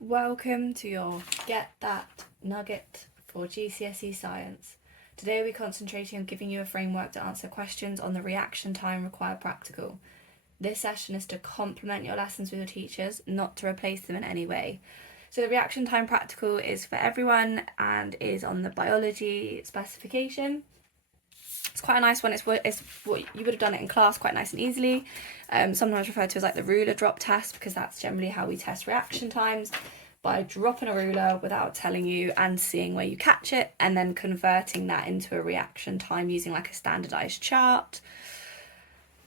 Welcome to your Get That Nugget for GCSE Science. Today we'll be concentrating on giving you a framework to answer questions on the reaction time required practical. This session is to complement your lessons with your teachers, not to replace them in any way. So the reaction time practical is for everyone and is on the biology specification. It's quite a nice one. It's what you would have done it in class quite nice and easily. Sometimes referred to as like the ruler drop test, because that's generally how we test reaction times, by dropping a ruler without telling you and seeing where you catch it, and then converting that into a reaction time using like a standardized chart.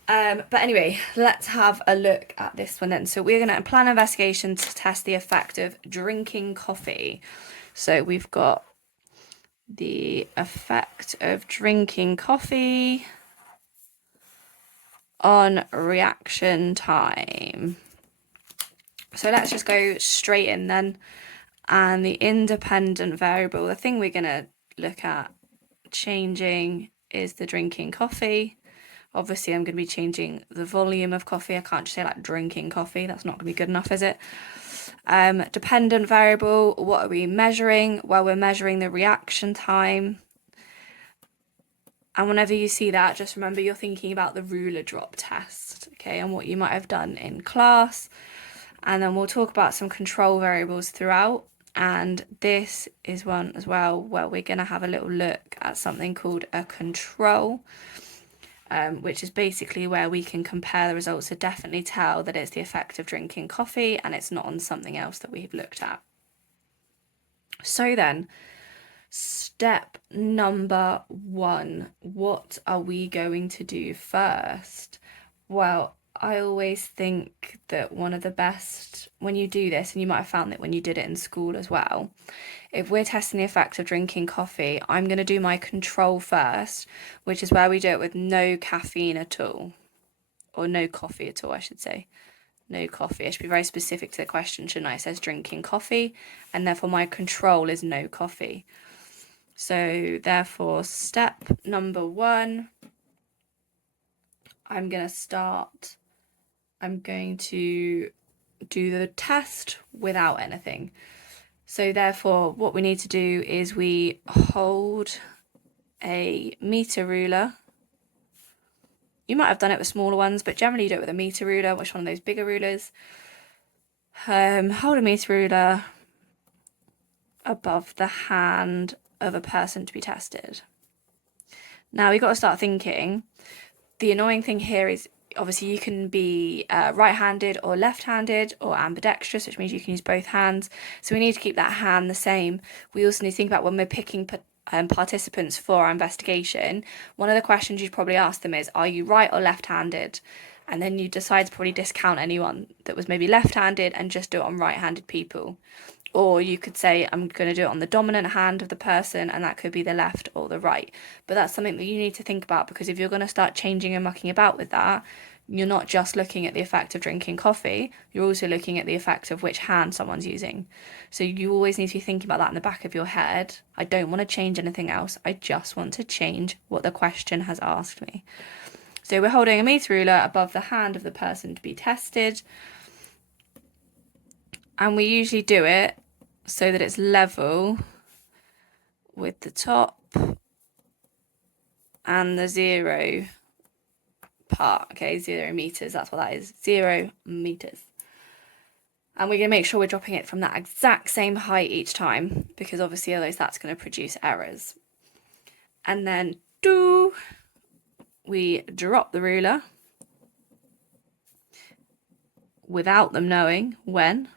But anyway, let's have a look at this one then. So we're going to plan an investigation to test the effect of drinking coffee. So we've got the effect of drinking coffee on reaction time. So let's just go straight in then. And the independent variable, the thing we're going to look at changing is the drinking coffee. Obviously, I'm going to be changing the volume of coffee. I can't just say like drinking coffee. That's not going to be good enough, is it? Dependent variable, what are we measuring? Well, we're measuring the reaction time. And whenever you see that, just remember you're thinking about the ruler drop test, okay, and what you might have done in class. And then we'll talk about some control variables throughout. And this is one as well where we're going to have a little look at something called a control, which is basically where we can compare the results to definitely tell that it's the effect of drinking coffee and it's not on something else that we've looked at. So then, step number 1, what are we going to do first? Well, I always think that one of the best, when you do this, and you might have found that when you did it in school as well, if we're testing the effect of drinking coffee, I'm going to do my control first, which is where we do it with no caffeine at all, or no coffee at all, I should say. No coffee. I should be very specific to the question, shouldn't I? It says drinking coffee, and therefore my control is no coffee. So therefore, step number 1, I'm going to do the test without anything. So therefore, what we need to do is we hold a meter ruler. You might have done it with smaller ones, but generally you do it with a meter ruler, which one of those bigger rulers. Hold a meter ruler above the hand of a person to be tested. Now we've got to start thinking. The annoying thing here is obviously you can be right-handed or left-handed or ambidextrous, which means you can use both hands. So we need to keep that hand the same. We also need to think about when we're picking participants for our investigation, one of the questions you'd probably ask them is, are you right or left-handed? And then you decide to probably discount anyone that was maybe left-handed and just do it on right-handed people. Or you could say, I'm going to do it on the dominant hand of the person, and that could be the left or the right. But that's something that you need to think about, because if you're going to start changing and mucking about with that, you're not just looking at the effect of drinking coffee, you're also looking at the effect of which hand someone's using. So you always need to be thinking about that in the back of your head. I don't want to change anything else. I just want to change what the question has asked me. So we're holding a meter ruler above the hand of the person to be tested. And we usually do it so that it's level with the top and the 0 part. Okay, 0 meters, that's what that is, 0 meters. And we're going to make sure we're dropping it from that exact same height each time, because obviously otherwise that's going to produce errors. And then we drop the ruler without them knowing when.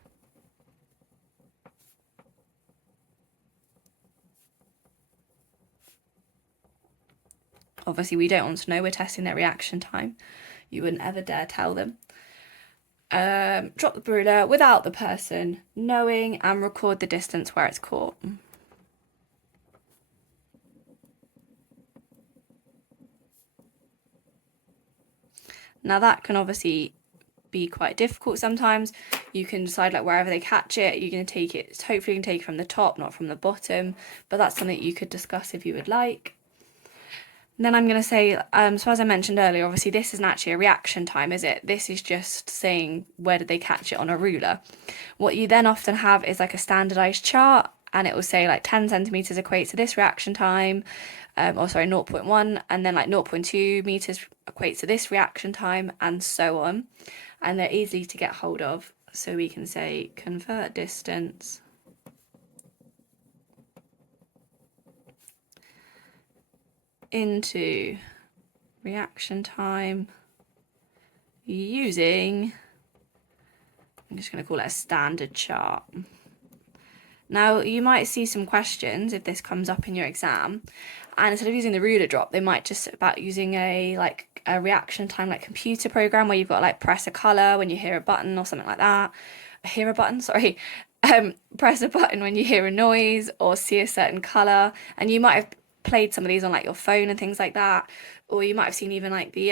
Obviously we don't want to know, we're testing their reaction time. You wouldn't ever dare tell them. Drop the ruler without the person knowing and record the distance where it's caught. Now that can obviously be quite difficult sometimes. You can decide like wherever they catch it, you're going to take it, hopefully you can take it from the top, not from the bottom, but that's something you could discuss if you would like. Then I'm going to say, so as I mentioned earlier, obviously this isn't actually a reaction time, is it? This is just saying where did they catch it on a ruler. What you then often have is like a standardized chart, and it will say like 10 centimeters equates to this reaction time, or sorry, zero point 0.1, and then like 0.2 meters equates to this reaction time, and so on. And they're easy to get hold of. So we can say convert distance into reaction time using, I'm just going to call it a standard chart. Now, you might see some questions if this comes up in your exam, and instead of using the ruler drop, they might just about using a reaction time like computer program where you've got like press a color when you hear a button or something like that. Hear a button, sorry. Press a button when you hear a noise or see a certain color, and you might have played some of these on like your phone and things like that, or you might have seen even like the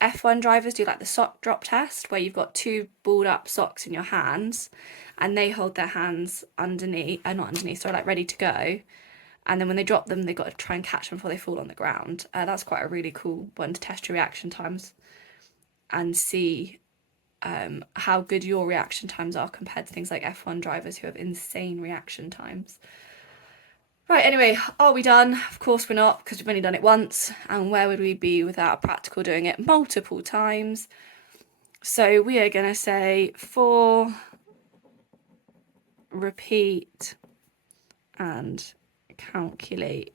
F1 drivers do like the sock drop test where you've got two balled up socks in your hands and they hold their hands underneath, not underneath, sorry, like ready to go, and then when they drop them they've got to try and catch them before they fall on the ground. That's quite a really cool one to test your reaction times and see how good your reaction times are compared to things like F1 drivers who have insane reaction times. Right, anyway, are we done? Of course we're not, because we've only done it once, and where would we be without a practical doing it multiple times? So we are going to say for, repeat, and calculate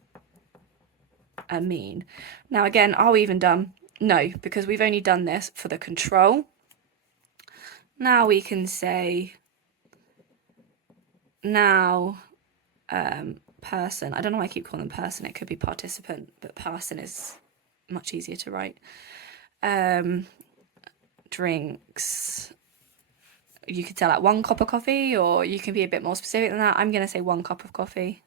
a mean. Now again, are we even done? No, because we've only done this for the control. Now we can say, now person, I don't know why I keep calling them person, it could be participant, but person is much easier to write. Drinks, you could say like 1 cup of coffee, or you can be a bit more specific than that. I'm going to say 1 cup of coffee.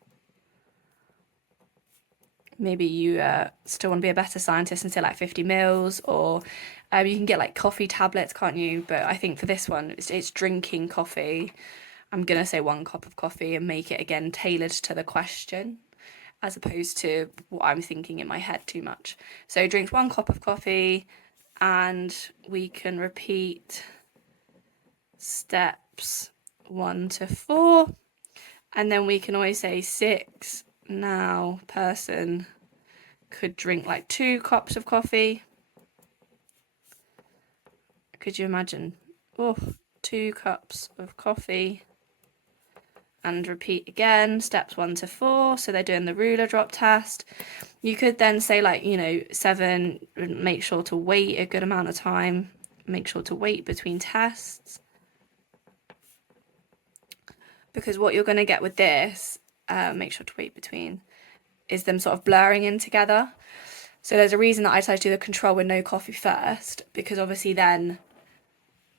Maybe you still want to be a better scientist and say like 50 mils, or you can get like coffee tablets, can't you? But I think for this one, it's drinking coffee. I'm going to say 1 cup of coffee and make it again tailored to the question as opposed to what I'm thinking in my head too much. So drinks 1 cup of coffee, and we can repeat steps 1 to 4. And then we can always say 6. Now person could drink like 2 cups of coffee. Could you imagine? Oh, 2 cups of coffee. And repeat again, steps 1 to 4. So they're doing the ruler drop test. You could then say like, 7, make sure to wait a good amount of time. Make sure to wait between tests. Because what you're going to get with this, make sure to wait between, is them sort of blurring in together. So there's a reason that I decided to do the control with no coffee first, because obviously then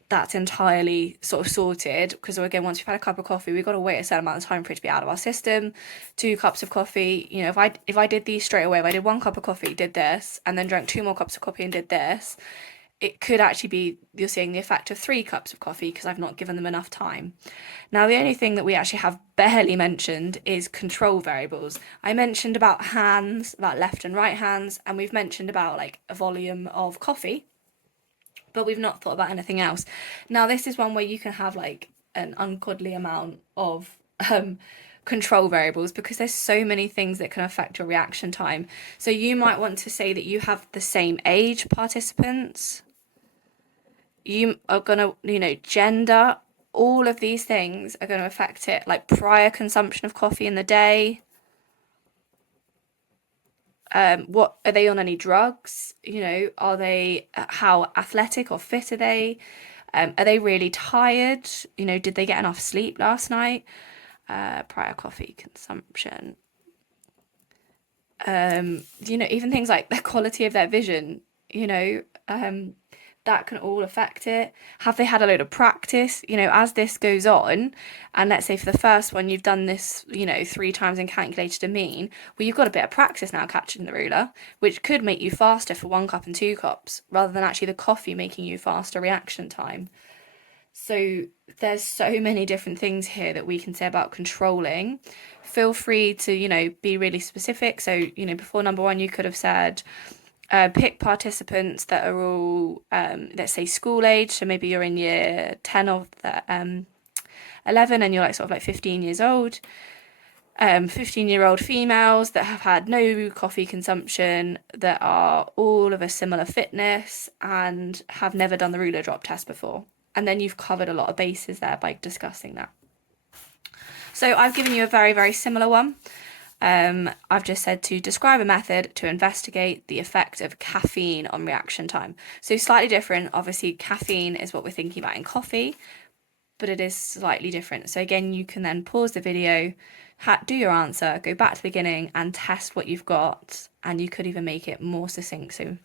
that's entirely sort of sorted, because again, once we've had a cup of coffee, we've got to wait a certain amount of time for it to be out of our system. 2 cups of coffee, if I did these straight away, if I did 1 cup of coffee, did this, and then drank 2 more cups of coffee and did this, it could actually be, you're seeing the effect of 3 cups of coffee because I've not given them enough time. Now, the only thing that we actually have barely mentioned is control variables. I mentioned about hands, about left and right hands, and we've mentioned about like a volume of coffee, but we've not thought about anything else. Now, this is one where you can have like an ungodly amount of control variables because there's so many things that can affect your reaction time. So you might want to say that you have the same age participants. You are going to, gender, all of these things are going to affect it, like prior consumption of coffee in the day. What are they on, any drugs? Are they, how athletic or fit are they? Are they really tired? Did they get enough sleep last night? Prior coffee consumption. Even things like the quality of their vision, that can all affect it. Have they had a load of practice? As this goes on, and let's say for the first one, you've done this, 3 times and calculated a mean, well, you've got a bit of practice now catching the ruler, which could make you faster for 1 cup and 2 cups, rather than actually the coffee making you faster reaction time. So there's so many different things here that we can say about controlling. Feel free to, be really specific. So, before number one, you could have said, pick participants that are all, let's say, school age. So maybe you're in year 10 or 11 and you're like sort of like 15 years old. 15-year-old females that have had no coffee consumption, that are all of a similar fitness and have never done the ruler drop test before. And then you've covered a lot of bases there by discussing that. So I've given you a very, very similar one. I've just said to describe a method to investigate the effect of caffeine on reaction time. So slightly different. Obviously, caffeine is what we're thinking about in coffee, but it is slightly different. So again, you can then pause the video, do your answer, go back to the beginning and test what you've got. And you could even make it more succinct. So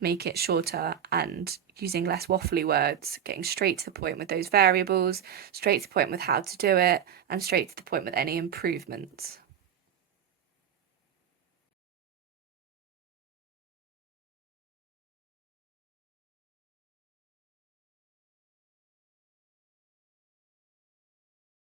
make it shorter and using less waffly words, getting straight to the point with those variables, straight to the point with how to do it, and straight to the point with any improvements.